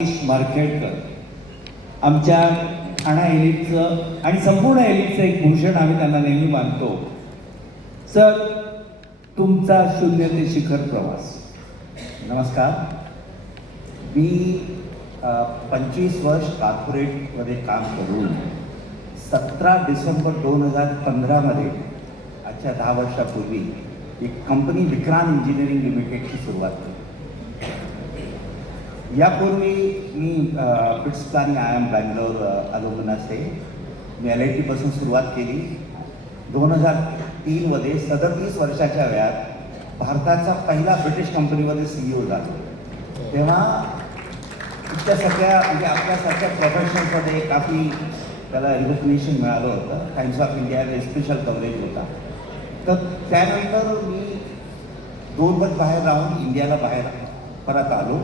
मार्केटकर आमच्या ठाणा एलिटचं आणि संपूर्ण एलिटचं एक भूषण आम्ही त्यांना नेहमी मानतो. सर, तुमचा शून्य ते शिखर प्रवास. नमस्कार. मी 25 वर्ष कॉर्पोरेटमध्ये काम करून 17 डिसेंबर 2015मध्ये आजच्या 10 वर्षापूर्वी एक कंपनी विक्रांत इंजिनिअरिंग लिमिटेडची सुरुवात केली. यापूर्वी मी पिट्स प्लानिंग IIM बँगलोर अलोमनस आहे. मी LIT पासून सुरुवात केली. 2003मध्ये 37 वर्षाच्या वयात भारताचा पहिला ब्रिटिश कंपनीमध्ये CEO झाला. तेव्हा इतक्या सगळ्या म्हणजे आपल्यासारख्या प्रोफेशनल्समध्ये काफी त्याला रिकग्निशन मिळालं होतं. टाइम्स ऑफ इंडियाने स्पेशल कव्हरेज होता. तर त्यानंतर मी 2 वर्ष बाहेर राहून इंडियाला बाहेर परत आलो.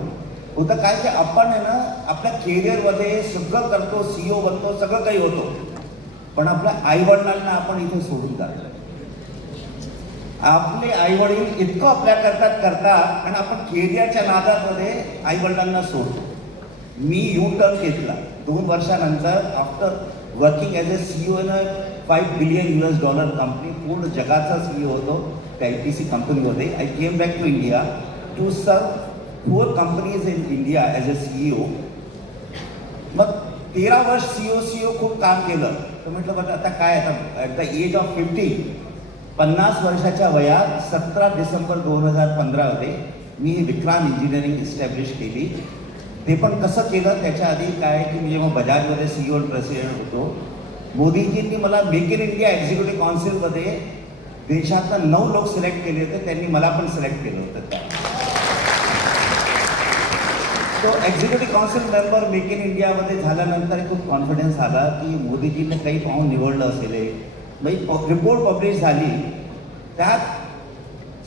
होतं काय की आपण आहे ना आपल्या केरियरमध्ये सगळं करतो, CEO बनतो, सगळं काही होतो, पण आपल्या आईवडिलांना आपण इथे सोडून जातो. आपले आईवडील इतकं आपल्या करतात आणि आपण केरियरच्या नादामध्ये आईवडिलांना सोडतो. मी U-टर्न घेतला 2 वर्षानंतर. After working as a CEO in $5 billion company, पूर्ण जगाचा CEO होतो त्या ITC कंपनीमध्ये. I came back to India to सर्व 4 companies in India as a CEO. मग 13 वर्ष CEO खूप काम केलं. तर म्हटलं बघा आता काय, आता ॲट द एज ऑफ 50 वर्षाच्या वयात 17 डिसेंबर 2015मध्ये मी विक्रांत इंजिनिअरिंग इस्टॅब्लिश केली. ते पण कसं केलं, त्याच्या आधी काय की मी जेव्हा बजाजमध्ये CEO आणि प्रेसिडेंट होतो, मोदीजींनी मला मेक इन इंडिया एक्झिक्युटिव्ह काउन्सिलमध्ये देशातनं 9 लोक सिलेक्ट केले होते. त्यांनी मला पण सिलेक्ट केलं होतं. तो executive council member make in इंडियामध्ये झाल्यानंतर खूप कॉन्फिडन्स आला की मोदीजींनी काही पाहून निवडलं असेल. रिपोर्ट पब्लिश झाली. त्यात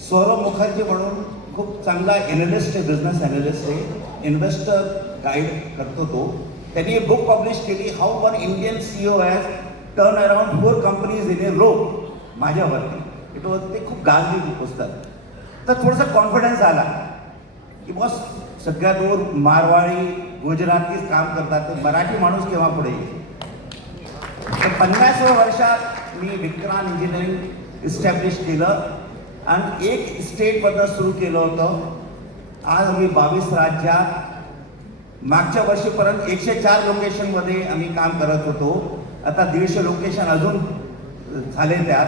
सौरभ मुखर्जी म्हणून खूप चांगला एनालिस्ट आहे, बिझनेस एनालिस्ट आहे, इन्व्हेस्टर गाईड करतो तो. त्यांनी एक बुक पब्लिश केली, how one Indian CEO has turn around 4 companies in a row, माझ्यावरती. ते खूप गाजली पुस्तक. तर थोडासा कॉन्फिडन्स आला की बॉस सगळ्या दूर मारवाडी गुजरातीच काम करतात, तर मराठी माणूस केव्हा पुढे येईल. तर 50व्या वर्षात मी विक्रांत इंजिनिअरिंग इस्टॅब्लिश केलं आणि एक स्टेटमधनं सुरू केलं होतं. आज आम्ही 22 राज्यात, मागच्या वर्षीपर्यंत 104 लोकेशनमध्ये आम्ही काम करत होतो. आता 150 लोकेशन अजून झाले. त्यात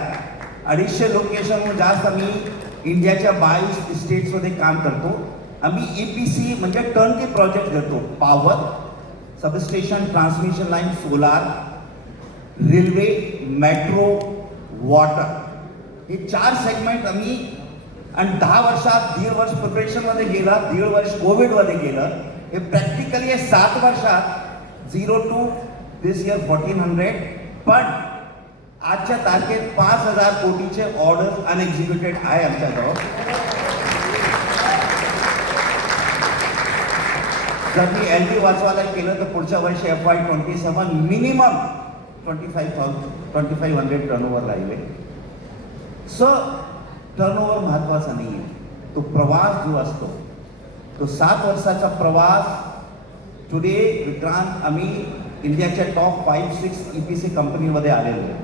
250 लोकेशन जास्त आम्ही इंडियाच्या 22 स्टेट्समध्ये काम करतो. आम्ही EPC म्हणजे टर्नकी प्रोजेक्ट घेतो. Power, substation, transmission line, solar, railway, metro, water, हे 4 सेगमेंट आम्ही. आणि 10 वर्षात 1.5 वर्ष प्रिपरेशनमध्ये गेला, 1.5 वर्ष कोविडमध्ये गेलं. हे प्रॅक्टिकली 7 वर्षात 0 to दिस इयर 1400. पण आजच्या तारखेत 5,000 कोटीचे ऑर्डर अनएक्झिक्युटेड आहे आमच्याजवळ. जर मी LD वाचवायला केलं तर पुढच्या वर्षी FY27 मिनिमम 2500 टर्नओव्हर राहिले. टर्नओव्हर महत्त्वाचा नाही आहे, तो प्रवास जो असतो, तो 7 वर्षाचा प्रवास. टुडे विक्रांत आम्ही इंडियाच्या टॉप 5-6 EPC कंपनीमध्ये आलेलो आहे.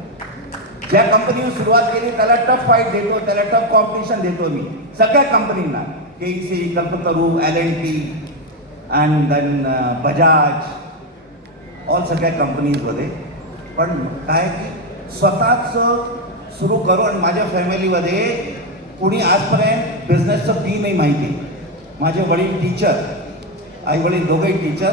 ज्या कंपनीवर सुरुवात केली त्याला टफ फाईट देतो, त्याला टफ कॉम्पिटिशन देतो मी सगळ्या कंपनींना. KEC, Kalpataru, L&T and then Bajaj, all सगळ्या कंपनीजमध्ये. पण काय की स्वतःच सुरू करू. आणि माझ्या फॅमिलीमध्ये कुणी आजपर्यंत बिझनेसचं टी नाही माहिती. माझे वडील टीचर, आई वडील दोघंही टीचर.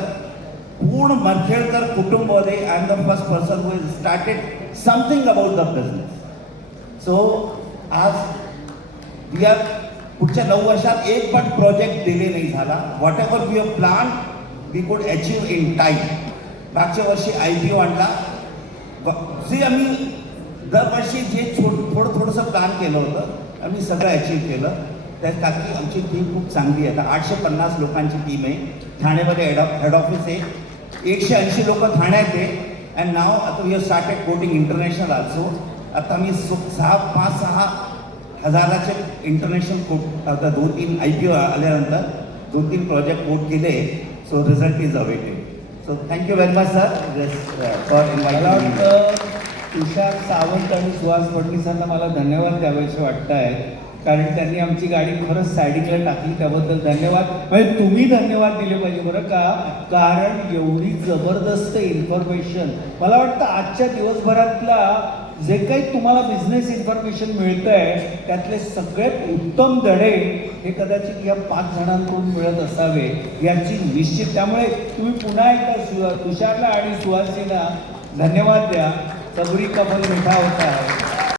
पूर्ण मर्खेडकर कुटुंबामध्ये I am the first person who has started something about the business. So आज वी आर पुढच्या 9 वर्षात एक पण प्रोजेक्ट डिले नाही झाला. Whatever we have plan we could achieve in time. मागच्या वर्षी IPO आणला. आम्ही दरवर्षी जे थोडंसं प्लॅन केलं होतं आम्ही सगळं अचीव केलं. त्यासाठी आमची टीम खूप चांगली आहे. आता 850 लोकांची टीम आहे. ठाण्यामध्ये हेड ऑफिस आहे. 180 लोक ठाण्यात आहे. अँड नाव आता we have started coating international also. आता मी 5-6 हजाराचे इंटरनॅशनल कोट, आता 2-3 IPO आल्यानंतर 2-3 प्रोजेक्ट कोट केले. So result is awaited. So thank you very much, sir, for मला inviting me. वाटतं तुषार सावंत आणि सुहास फडणवीसांना मला धन्यवाद द्यावेसे वाटत आहे, कारण त्यांनी आमची गाडी खरंच सायडिंगला टाकली, त्याबद्दल धन्यवाद. म्हणजे तुम्ही धन्यवाद दिले पाहिजे बरं का, कारण एवढी जबरदस्त इन्फॉर्मेशन मला वाटतं आजच्या दिवसभरातला जे काही तुम्हाला बिझनेस इन्फॉर्मेशन मिळतं आहे त्यातले सगळ्यात उत्तम धडे हे कदाचित या 5 जणांकडून मिळत असावे याची निश्चित. त्यामुळे तुम्ही पुन्हा एकदा तुषारला आणि सुहासजींना धन्यवाद द्या. सबरी का फल मिठा होता है.